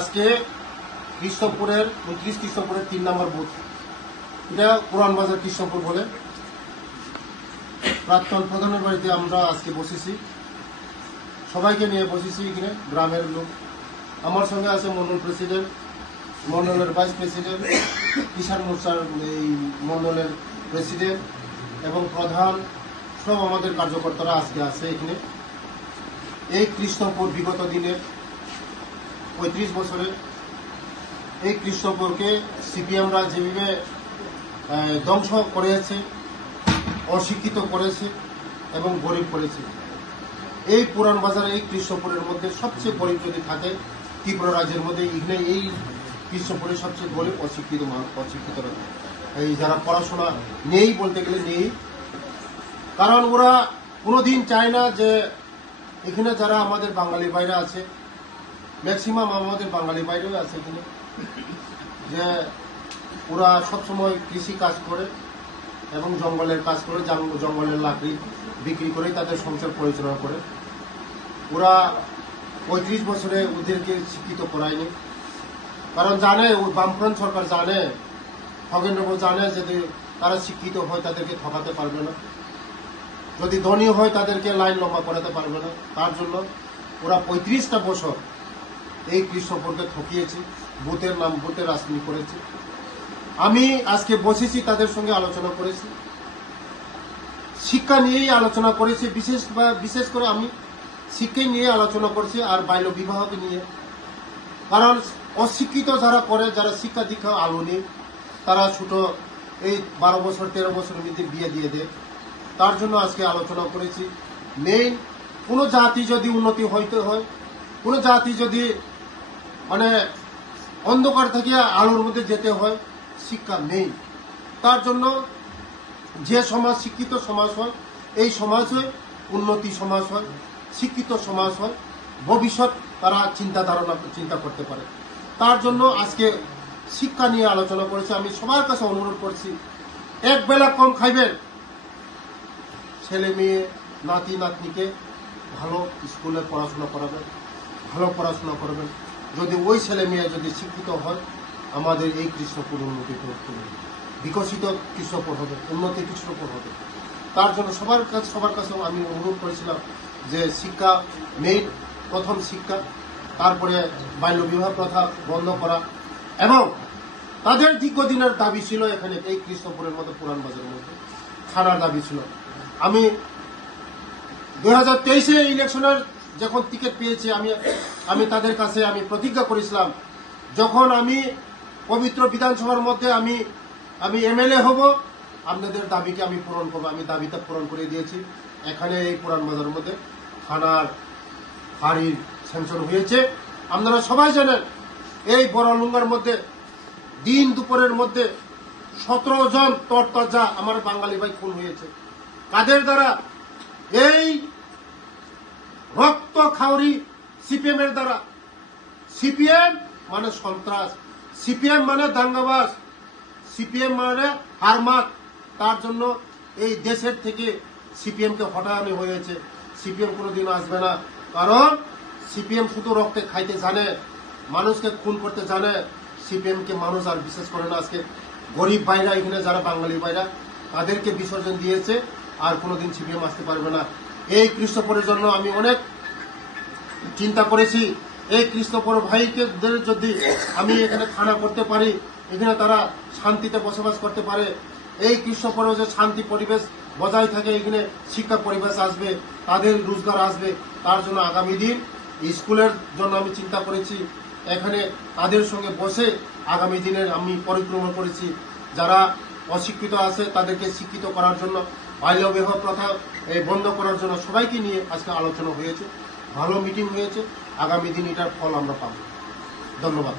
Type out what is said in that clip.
আজকে কৃষ্ণপুরের 29 কৃষ্ণপুরের 3 নম্বর বুথ, এটা পুরান বাজার কৃষ্ণপুর বলে। প্রাক্তন প্রধানের বাড়িতে আমরা আজকে বসেছি, সবাইকে নিয়ে বসেছি। এখানে গ্রামের লোক, আমার সঙ্গে আছে মন্ডল প্রেসিডেন্ট, মন্ডলের ভাইস প্রেসিডেন্ট, কিষাণ মোর্চার এই মন্ডলের প্রেসিডেন্ট এবং প্রধান, সব আমাদের কার্যকর্তারা আজকে আছে এখানে। এই কৃষ্ণপুর বিগত দিনের 35 বছরে এই কৃষ্ণপুরকে সিপিএমরা যেভাবে ধ্বংস করেছে, অশিক্ষিত করেছে এবং গরিব করেছে। এই পুরান বাজারে এই কৃষ্ণপুরের মধ্যে সবচেয়ে গরিব যদি থাকে ত্রিপুরা রাজ্যের মধ্যে, এখানে এই কৃষ্ণপুরে সবচেয়ে গরিব অশিক্ষিত এই যারা পড়াশোনা নেই বলতে গেলে নেই, কারণ ওরা কোনোদিন চায় না যে এখানে যারা আমাদের বাঙালি বাইরে আছে, ম্যাক্সিমাম আমাদের বাঙালি বাইরেও আছে এখানে, যে ওরা সবসময় কৃষি কাজ করে এবং জঙ্গলের কাজ করে, জঙ্গলের লাকড়ি বিক্রি করে তাদের সংসার পরিচালনা করে। ওরা 35 বছরে ওদেরকে শিক্ষিত করায়নি, কারণ জানে বামফ্রন্ট সরকার জানে, খগেন্দ্রবাবু জানে যদি তারা শিক্ষিত হয় তাদেরকে ঠকাতে পারবে না, যদি ধনী হয় তাদেরকে লাইন লম্বা করাতে পারবে না। তার জন্য ওরা 35টা বছর এই কৃষ্ণপুরকে ঠকিয়েছে, বুথের নাম বুথের রাজনীতি করেছে। আমি আজকে বসেছি, তাদের সঙ্গে আলোচনা করেছি, শিক্ষা নিয়েই আলোচনা করেছি, বিশেষ করে আমি শিক্ষা নিয়ে আলোচনা করেছি আর বাল্য বিবাহকে নিয়ে। কারণ অশিক্ষিত যারা করে, যারা শিক্ষা দীক্ষা আলো নেই, তারা ছোট এই 12 বছর 13 বছরের মধ্যে বিয়ে দিয়ে দেয়। তার জন্য আজকে আলোচনা করেছি। মেইন কোনো জাতি যদি উন্নতি হইতে হয়, কোনো জাতি যদি মানে অন্ধকার থেকে আলোর মধ্যে যেতে হয়, শিক্ষা নেই। তার জন্য যে সমাজ শিক্ষিত সমাজ হয়, এই সমাজ হয় উন্নতি সমাজ হয়, শিক্ষিত সমাজ হয়, ভবিষ্যৎ তারা চিন্তা করতে পারে। তার জন্য আজকে শিক্ষা নিয়ে আলোচনা করেছি। আমি সবার কাছে অনুরোধ করছি, এক বেলা কম খাইবেন, ছেলে মেয়ে নাতি নাতনিকে ভালো স্কুলে পড়াশোনা করাবেন, ভালো পড়াশোনা করবেন। যদি ওই ছেলে মেয়ে যদি শিক্ষিত হয়, আমাদের এই কৃষ্ণপুর উন্নতি করবে, বিকশিত কৃষ্ণপুর হবে, উন্নতি কৃষ্ণপুর হবে। তার জন্য সবার কাছে আমি অনুরোধ করেছিলাম যে শিক্ষা মেইন, প্রথম শিক্ষা, তারপরে বাল্য বিবাহ প্রথা বন্ধ করা, এবং তাদের দীর্ঘদিনের দাবি ছিল এখানে এই কৃষ্ণপুরের মতো পুরান বাজারের মধ্যে থানার দাবি ছিল। আমি 2023-এ ইলেকশনের যখন টিকিট পেয়েছি, আমি তাদের কাছে আমি প্রতিজ্ঞা করেছিলাম, যখন আমি পবিত্র বিধানসভার মধ্যে আমি এমএলএ হব, আপনাদের দাবিকে আমি পূরণ করবো। আমি দাবিটা পূরণ করে দিয়েছি। এখানে এই পুরান বাজারের মধ্যে থানার ফাঁড়ির স্যাংশন হয়েছে। আপনারা সবাই জানেন, এই বড়লুঙ্গার মধ্যে দিন দুপুরের মধ্যে 17 জন তরতাজা আমার বাঙালি ভাই খুন হয়েছে। কাদের দ্বারা? এই রক্ত খাওয়ারি সিপিএম এর দ্বারা। সিপিএম মানে সন্ত্রাস, সিপিএম মানে দাঙ্গাবাজ, সিপিএম মানে হারমাত। তার জন্য এই দেশের থেকে সিপিএম কে হটানো হয়েছে। সিপিএম কোনোদিন আসবে না, কারণ সিপিএম শুধু রক্তে খাইতে জানে, মানুষকে খুন করতে জানে। সিপিএম কে মানুষ আর বিশ্বাস করে না। আজকে গরিব ভাইরা এখানে যারা বাঙালি ভাইরা, তাদেরকে বিসর্জন দিয়েছে, আর কোনোদিন সিপিএম আসতে পারবে না। এই কৃষ্ণপুরের জন্য আমি অনেক চিন্তা করেছি। এই কৃষ্ণপুর ভাইকে যদি আমি এখানে থানা করতে পারি, এখানে তারা শান্তিতে বসবাস করতে পারে, এই কৃষ্ণপুরে যে শান্তি পরিবেশ বজায় থাকে, এখানে শিক্ষা পরিবেশ আসবে, তাদের রোজগার আসবে। তার জন্য আগামী দিন স্কুলের জন্য আমি চিন্তা করেছি। এখানে তাদের সঙ্গে বসে আগামী দিনের আমি পরিক্রমা করেছি, যারা অশিক্ষিত আছে তাদেরকে শিক্ষিত করার জন্য, বাল্য বিবাহ প্রথা বন্ধ করার জন্য সবাইকে নিয়ে আজকে আলোচনা হয়েছে, ভালো মিটিং হয়েছে। আগামী দিন এটার ফল আমরা পাব। ধন্যবাদ।